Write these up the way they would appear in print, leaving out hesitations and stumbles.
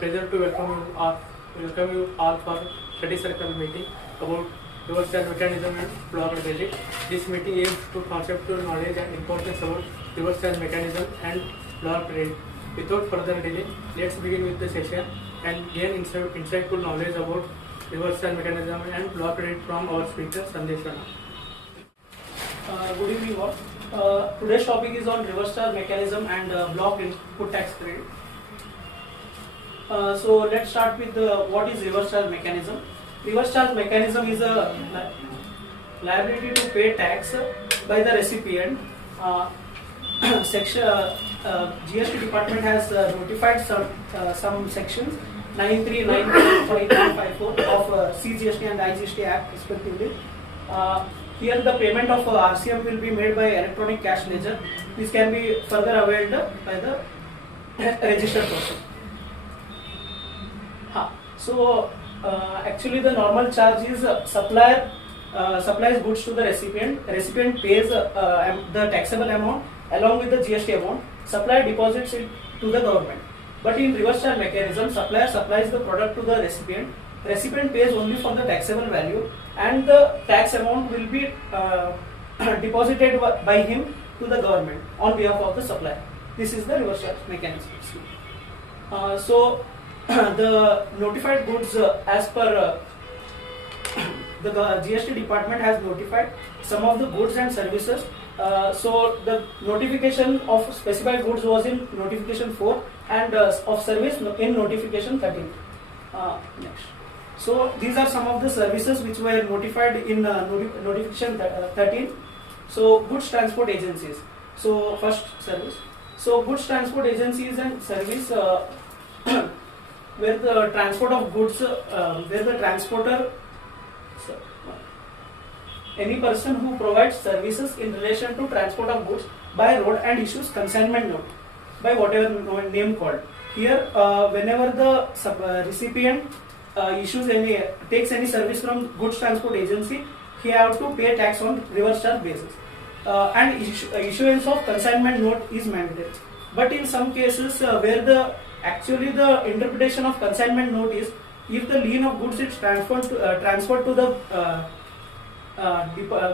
pleasure to welcome you all for study circle meeting about reverse charge mechanism and block basics. This meeting aims to conceptual knowledge and importance about reverse charge mechanism and block rate. Without further delay, let's begin with the session and gain insightful knowledge about reverse charge mechanism and block rate from our speaker Sandesh. Good evening all. Today's topic is on reverse charge mechanism and block input tax credit. So let's start with what is reverse charge mechanism. Reverse charge mechanism is a liability to pay tax by the recipient. GST department has notified some sections 93, 94, 54 of CGST and IGST Act respectively. Here the payment of RCM will be made by electronic cash ledger. This can be further availed by the registered person. So actually the normal charge is supplier supplies goods to the recipient. Recipient pays the taxable amount along with the GST amount. Supplier deposits it to the government. But in reverse charge mechanism, supplier supplies the product to the recipient. Recipient pays only for the taxable value and the tax amount will be deposited by him to the government on behalf of the supplier. This is the reverse charge mechanism. So the notified goods as per the GST department has notified some of the goods and services. So the notification of specified goods was in notification 4 and of service in notification 13. Next. So these are some of the services which were notified in notification 13. So goods transport agencies. So first service. So goods transport agencies and service where the transport of goods, where the transporter, any person who provides services in relation to transport of goods by road and issues consignment note by whatever name called. Here, whenever the recipient takes any service from goods transport agency, he have to pay tax on reverse charge basis. And issuance of consignment note is mandatory. But in some cases where the interpretation of consignment note is if the lien of goods is transferred to the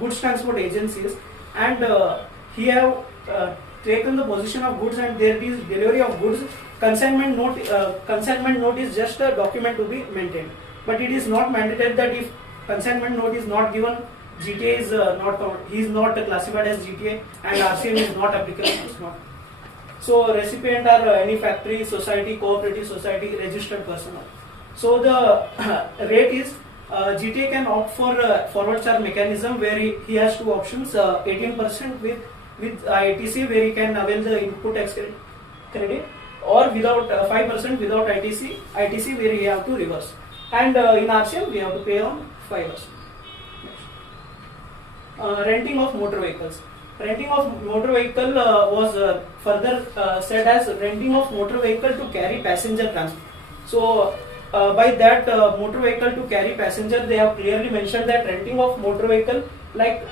goods transport agencies and he have taken the position of goods and there is delivery of goods, consignment note is just a document to be maintained. But it is not mandatory that if consignment note is not given, GTA is he is not classified as GTA and RCM is not applicable. It's not. So recipient are any factory, society, cooperative society, registered personnel. So the rate is GTA can opt for forward charge mechanism where he has two options: 18% with ITC where he can avail the input tax credit, or without 5% without ITC where he have to reverse. And in RCM we have to pay on 5%. Renting of motor vehicles. Renting of motor vehicle was further said as renting of motor vehicle to carry passenger transport. So by that motor vehicle to carry passenger, they have clearly mentioned that renting of motor vehicles like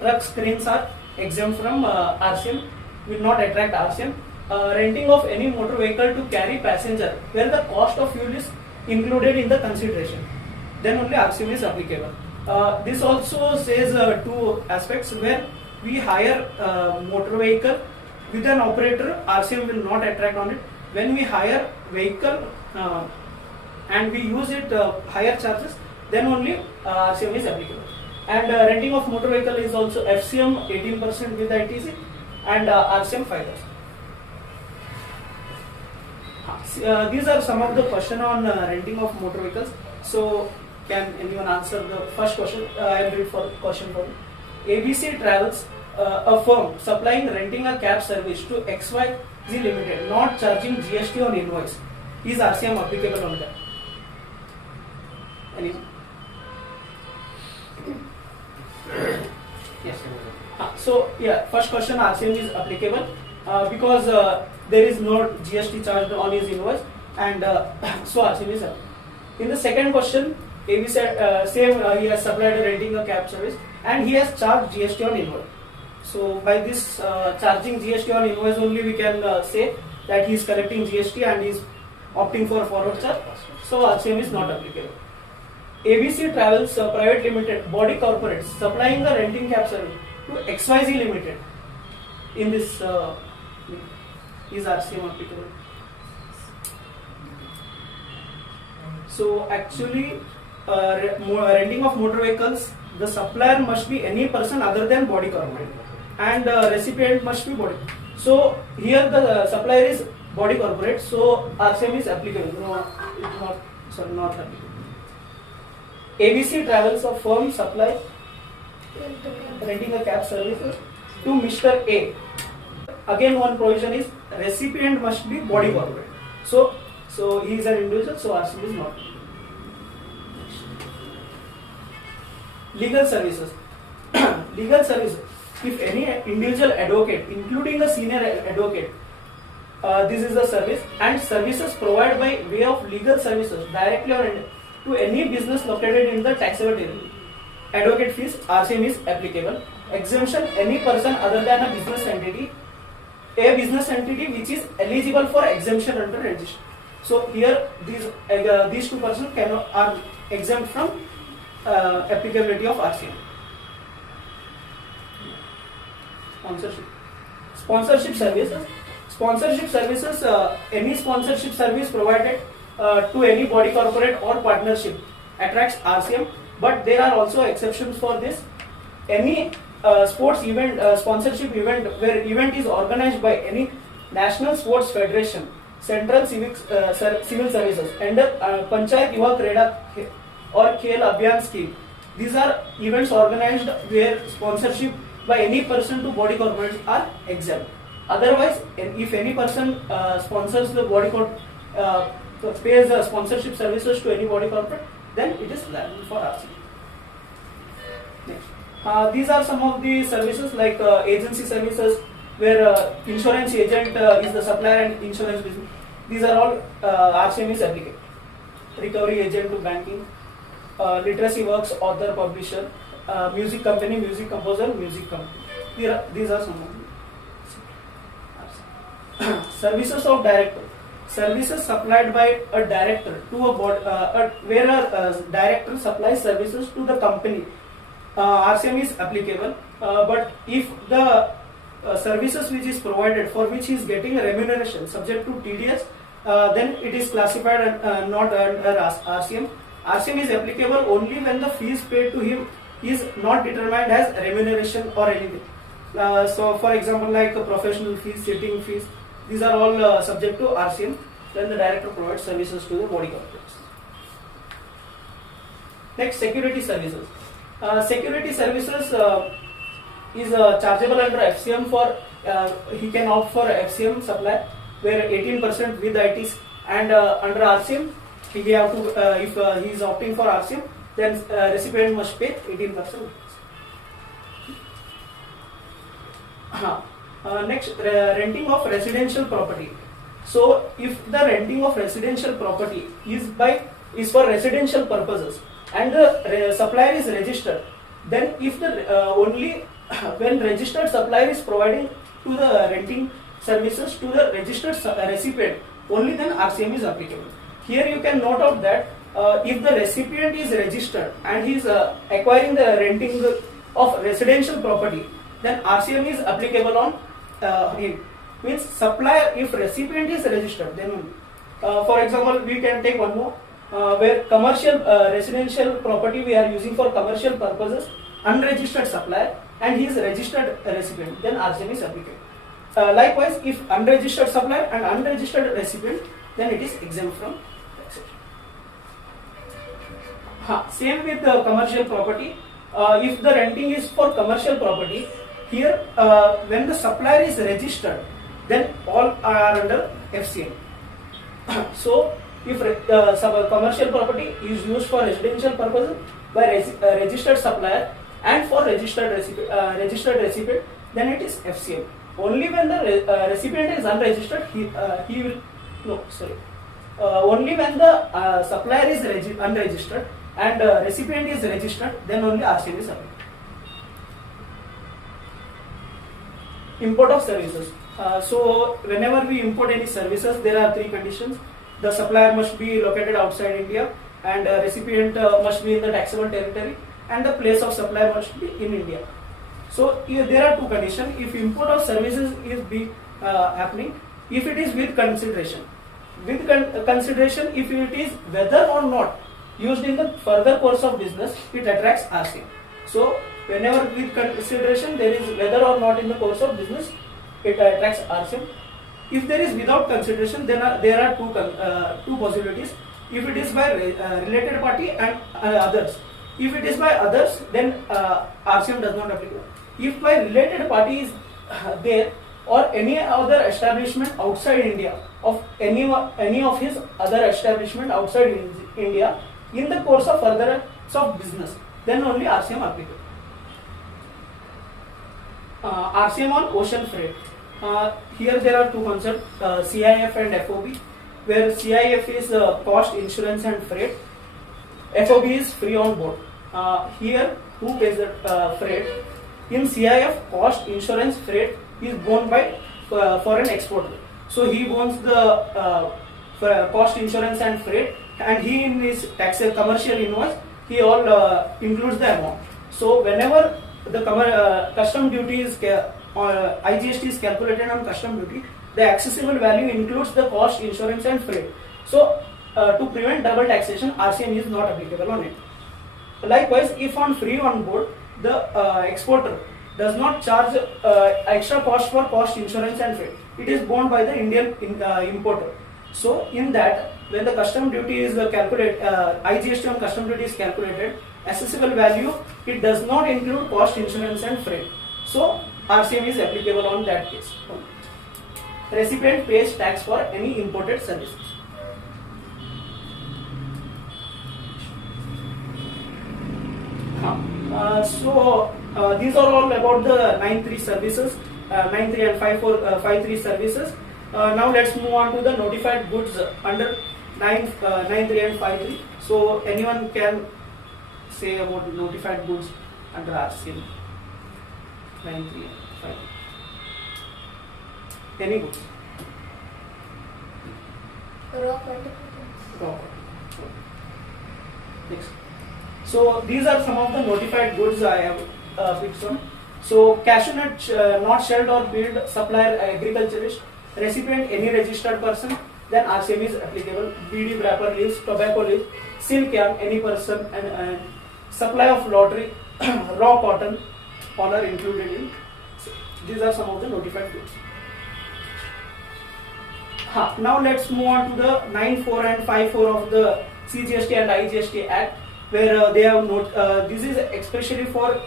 trucks, cranes are exempt from RCM, will not attract RCM. Renting of any motor vehicle to carry passenger where the cost of fuel is included in the consideration, then only RCM is applicable. This also says two aspects where we hire motor vehicle with an operator, RCM will not attract on it. When we hire vehicle and we use it higher charges, then only RCM is applicable. And renting of motor vehicle is also FCM 18% with ITC and RCM 5%. These are some of the question on renting of motor vehicles. So can anyone answer the first question? I will read for question for you. ABC Travels, a firm supplying renting a cab service to XYZ Limited, not charging GST on invoice. Is RCM applicable on that? Anyone? Yes. So yeah, first question, RCM is applicable because there is no GST charged on his invoice, and so RCM is applicable. In the second question, ABC said he has supplied renting a cab service and he has charged GST on invoice. So by this charging GST on invoice only we can say that he is collecting GST and is opting for forward charge, so RCM is not applicable. ABC Travels Private Limited, body corporate, supplying the renting cab service to XYZ Limited. In this is RCM applicable. So actually, renting of motor vehicles, the supplier must be any person other than body corporate, and recipient must be body. So here the supplier is body corporate, so RCM is applicable. No, it's not. Sorry, not applicable. ABC Travels, a firm supply renting a cab service to Mr. A. Again, one provision is recipient must be body corporate. So he is an individual, so RCM is not. Legal services. Legal services. If any individual advocate, including a senior advocate, this is the service, and services provided by way of legal services directly or indirectly to any business located in the taxable territory. Advocate fees, RCM is applicable. Exemption, any person other than a business entity which is eligible for exemption under registration. So here these two persons are exempt from applicability of RCM. Sponsorship services. Sponsorship services, any sponsorship service provided to any body corporate or partnership attracts RCM, but there are also exceptions for this. Any sports event, sponsorship event where event is organized by any national sports federation, central civil services, under Panchayat Yuva Kreda or Khel Abhiyan scheme. These are events organized where sponsorship by any person to body corporates are exempt. Otherwise, if any person sponsors the body corporate, pays the sponsorship services to any body corporate, then it is liable for RCM. Next, these are some of the services like agency services, where insurance agent is the supplier and insurance business. These are all RCM is applicable. Recovery agent to banking, literacy works, author, publisher, music company, music composer, music company. These are some of the services of director. Services supplied by a director to a board, where a director supplies services to the company, RCM is applicable. But if the services which is provided for which he is getting a remuneration subject to TDS, then it is classified not under RCM. RCM is applicable only when the fees paid to him is not determined as remuneration or anything. So, for example, like professional fees, sitting fees, these are all subject to RCM when the director provides services to the body corporates. Next, security services. Security services is chargeable under FCM for, he can opt for FCM supply where 18% with ITs, and under RCM, he have to, if he is opting for RCM, then recipient must pay 18%. Next, renting of residential property. So, if the renting of residential property is for residential purposes and the supplier is registered, then if the only when registered supplier is providing to the renting services to the registered recipient, only then RCM is applicable. Here you can note out that if the recipient is registered and he is acquiring the renting of residential property, then RCM is applicable on him. Means supplier, if recipient is registered, then for example we can take one more where commercial residential property we are using for commercial purposes, unregistered supplier and he is registered recipient, then RCM is applicable. Likewise, if unregistered supplier and unregistered recipient, then it is exempt from taxation. Same with the commercial property. If the renting is for commercial property, here when the supplier is registered, then all are under FCM. So, if commercial property is used for residential purposes by registered supplier and for registered recipient, then it is FCM. Only when the recipient is unregistered, he will, no, sorry. Only when the supplier is unregistered and recipient is registered, then only RCM is applicable. Import of services. So, whenever we import any services, there are three conditions. the supplier must be located outside India, and recipient must be in the taxable territory, and the place of supply must be in India. So there are two conditions. If import of services is happening, if it is with consideration, consideration, if it is whether or not used in the further course of business, it attracts RCM. So whenever with consideration there is whether or not in the course of business, it attracts RCM. If there is without consideration, then there are two possibilities. If it is by related party and others. If it is by others, then RCM does not apply. If by related party is there, or any other establishment outside India of any of his other establishment outside India in the course of furtherance of business, then only RCM applicable. RCM on ocean freight. Here there are two concepts, CIF and FOB, where CIF is cost, insurance and freight. FOB is free on board. Here who pays the freight? In CIF, cost, insurance, freight is borne by foreign exporter. So he owns the cost, insurance and freight, and he in his tax commercial invoice he all includes the amount. So whenever the custom duty is IGST is calculated on custom duty, the accessible value includes the cost, insurance and freight. So to prevent double taxation, RCM is not applicable on it. Likewise, if on free on board, the exporter does not charge extra cost for cost, insurance and freight. It is borne by the Indian importer. So in that, when the custom duty is calculated, IGST on custom duty is calculated, accessible value, it does not include cost, insurance and freight. So RCM is applicable on that case. Recipient pays tax for any imported services. These are all about the 9.3 services, 9.3 and 5.3 services. Now let's move on to the notified goods under 9.3 and 5.3. So anyone can say about notified goods under RCM 9.3 and 5.3. Any goods? Raw quantity. Raw. Next. So these are some of the notified goods I have picked on. So cashew nut not shelled or peeled, supplier agriculturist, recipient any registered person, then RCM is applicable. BD wrapper leaves, tobacco leaves, silk yarn any person, and supply of lottery, raw cotton, all are included in. So these are some of the notified goods. Now let's move on to the 9.4 and 5.4 of the CGST and IGST Act, where they have this is especially for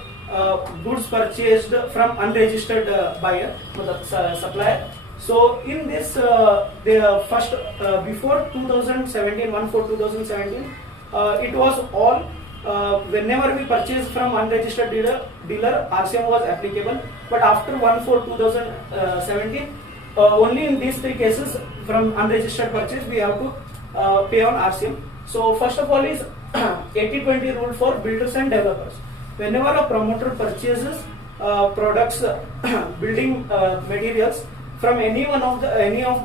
goods purchased from unregistered buyer, supplier. So in this, the first before 2017, 1/4/2017, it was all whenever we purchase from unregistered dealer, RCM was applicable. But after 1/4/2017, only in these three cases from unregistered purchase we have to pay on RCM. So first of all is 80-20 rule for builders and developers. Whenever a promoter purchases products, building materials from any of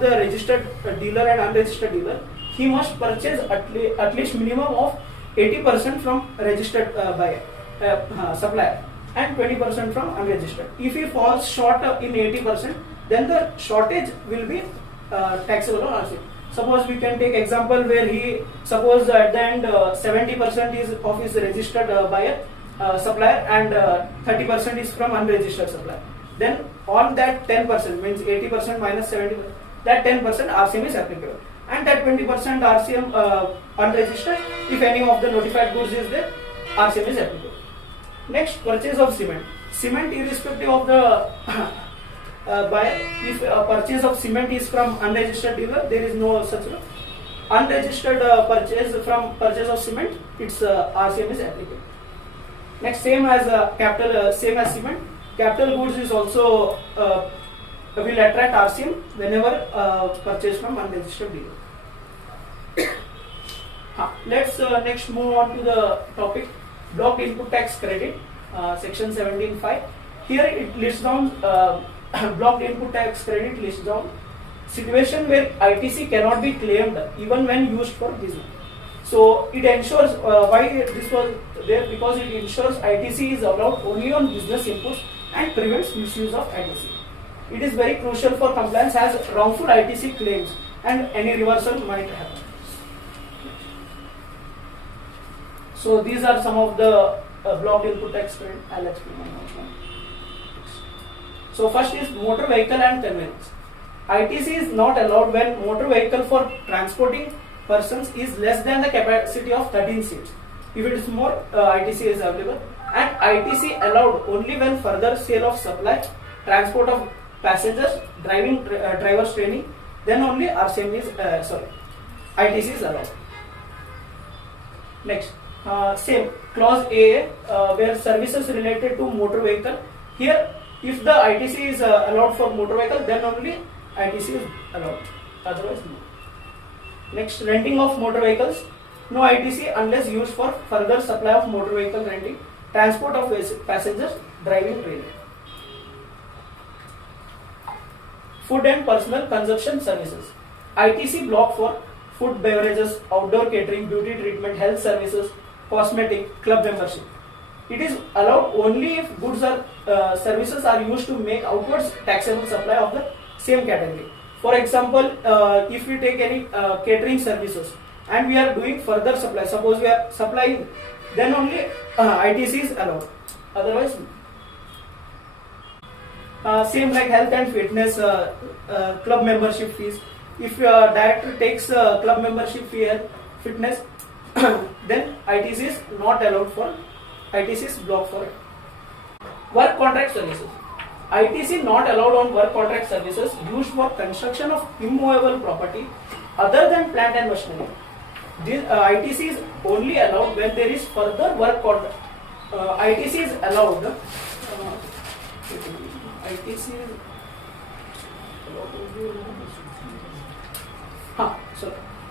the registered dealer and unregistered dealer, he must purchase at least minimum of 80% from registered buyer, supplier, and 20% from unregistered. If he falls short in 80%, then the shortage will be taxable on RCM. Suppose we can take example where suppose at the end 70% is of his registered buyer, supplier, and 30% is from unregistered supplier. Then on that 10%, means 80% minus 70%, that 10% RCM is applicable, and that 20% RCM unregistered, if any of the notified goods is there, RCM is applicable. Next, purchase of cement. Cement, irrespective of the buyer, if purchase of cement is from unregistered dealer, there is no such rule. Unregistered purchase of cement, its RCM is applicable. Next, same as same as cement, capital goods is also will attract RCM whenever purchased from unregistered dealer. Let's next move on to the topic blocked input tax credit, section 17(5). Here it lists down blocked input tax credit lists down situation where ITC cannot be claimed even when used for business. So it ensures why this was there, because it ensures ITC is allowed only on business inputs and prevents misuse of ITC. It is very crucial for compliance as wrongful ITC claims and any reversal might happen. So these are some of the blocked input explained. I'll explain one. So first is motor vehicle and conveyance. ITC is not allowed when motor vehicle for transporting persons is less than the capacity of 13 seats. If it is more, ITC is available. And ITC allowed only when further sale of supply, transport of passengers, driver's training, then only RCM is ITC is allowed. Next, same clause A, where services related to motor vehicle. Here, if the ITC is allowed for motor vehicle, then only ITC is allowed. Otherwise, no. Next, renting of motor vehicles. No ITC unless used for further supply of motor vehicle renting, transport of passengers, driving training. Food and personal consumption services. ITC block for food, beverages, outdoor catering, beauty treatment, health services, cosmetic, club membership. It is allowed only if goods or services are used to make outwards taxable supply of the same category. For example, if we take any catering services and we are doing further supply, suppose we are supplying, then only ITC is allowed. Otherwise, same like health and fitness, club membership fees. If director takes club membership fee and fitness, then ITC is not allowed for, ITC is blocked for it. Work contract services. ITC not allowed on work contract services used for construction of immovable property other than plant and machinery. This ITC is only allowed when there is further work contract. ITC is allowed. ITC is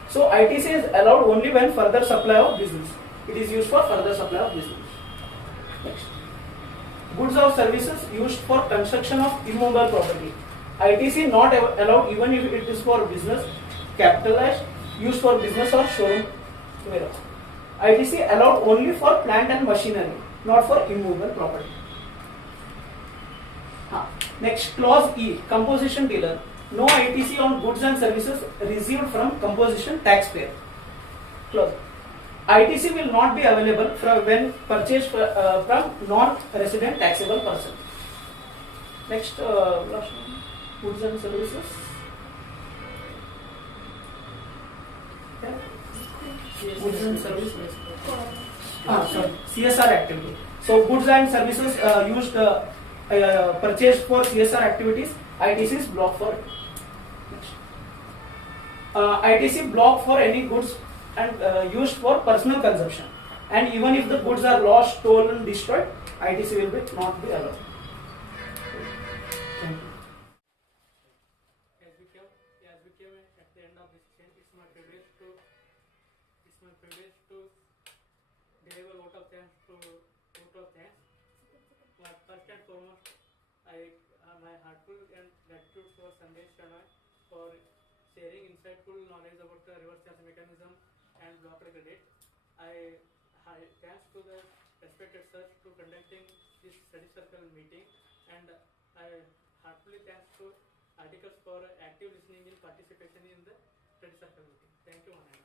so ITC is allowed only when further supply of business. It is used for further supply of business. Next. Goods or services used for construction of immovable property. ITC not allowed even if it is for business, capitalized, used for business or showroom. ITC allowed only for plant and machinery, not for immovable property. Next, clause E, composition dealer. No ITC on goods and services received from composition taxpayer. Clause. ITC will not be available when purchased from non-resident taxable person. Next, goods and services. Goods and services. CSR activity. So, goods and services used purchased for CSR activities, ITC is blocked for it. ITC blocked for any goods and used for personal consumption, and even if the goods are lost, stolen, destroyed, ITC will not be allowed. Thank you. As we came at the end of this session, it's my privilege to deliver a vote of thanks. First and foremost, my heartful and gratitude for Sandesh, Shenoy for sharing insightful knowledge about the reverse charge mechanism and blocked credit. I thanks to the respected sir to conducting this study circle meeting, and I heartfully thanks to articles for active listening and participation in the study circle meeting. Thank you, Manana.